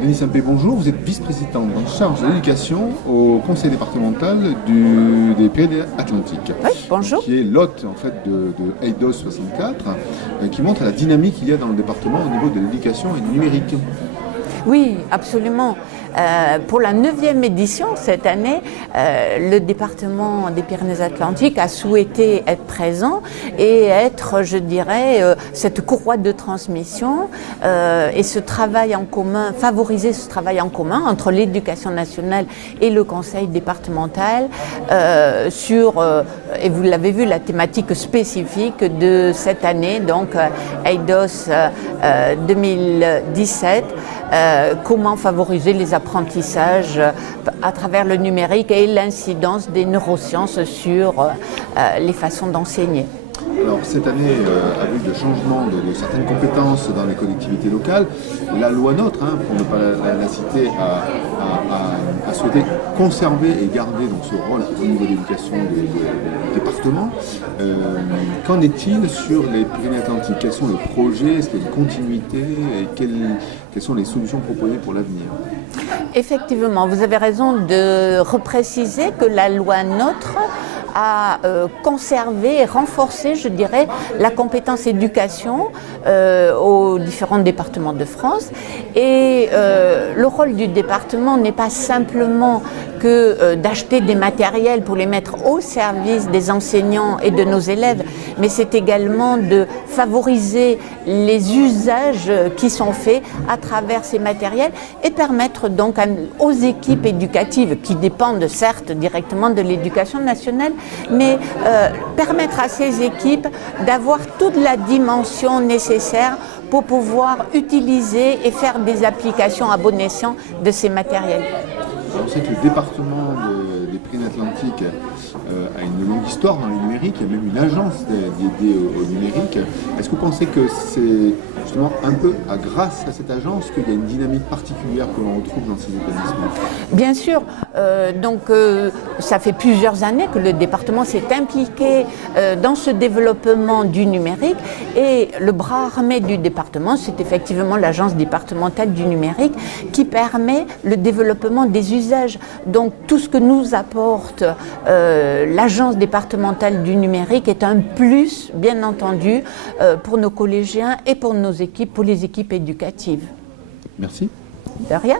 Denis Simpé, bonjour. Vous êtes vice-présidente en charge de l'éducation au conseil départemental des Pyrénées-Atlantiques. Oui, bonjour. Qui est l'hôte en fait de EIDOS 64, qui montre la dynamique qu'il y a dans le département au niveau de l'éducation et du numérique. Oui, absolument. Pour la 9e édition cette année, le département des Pyrénées-Atlantiques a souhaité être présent et être, je dirais, cette courroie de transmission et ce travail en commun, favoriser ce travail en commun entre l'éducation nationale et le conseil départemental sur, et vous l'avez vu, la thématique spécifique de cette année, donc EIDOS 2017. Comment favoriser les apprentissages à travers le numérique et l'incidence des neurosciences sur les façons d'enseigner. Alors cette année, avec le changement de certaines compétences dans les collectivités locales, la loi NOTRe, pour ne pas la citer, a souhaité conserver et garder donc, ce rôle au niveau de l'éducation du département. Qu'en est-il sur les Pyrénées-Atlantiques? Quels sont les projets? Est-ce qu'il y a une continuité? Et quelles sont les solutions proposées pour l'avenir? Effectivement, vous avez raison de repréciser que la loi NOTRe à conserver et renforcer, je dirais, la compétence éducation aux différents départements de France. Et le rôle du département n'est pas simplement que d'acheter des matériels pour les mettre au service des enseignants et de nos élèves, mais c'est également de favoriser les usages qui sont faits à travers ces matériels et permettre donc aux équipes éducatives, qui dépendent certes directement de l'éducation nationale, mais permettre à ces équipes d'avoir toute la dimension nécessaire pour pouvoir utiliser et faire des applications à bon escient de ces matériels. On sait que le département des Pyrénées-Atlantiques a une longue histoire dans le numérique, il y a même une agence dédiée au numérique. Est-ce que vous pensez que c'est justement un peu grâce à cette agence qu'il y a une dynamique particulière que l'on retrouve dans ces établissements? Bien sûr, ça fait plusieurs années que le département s'est impliqué dans ce développement du numérique et le bras armé du département, c'est effectivement l'agence départementale du numérique qui permet le développement des usages. Donc tout ce que nous apporte l'agence départementale du numérique est un plus, bien entendu, pour nos collégiens et pour nos équipes, pour les équipes éducatives. Merci. De rien.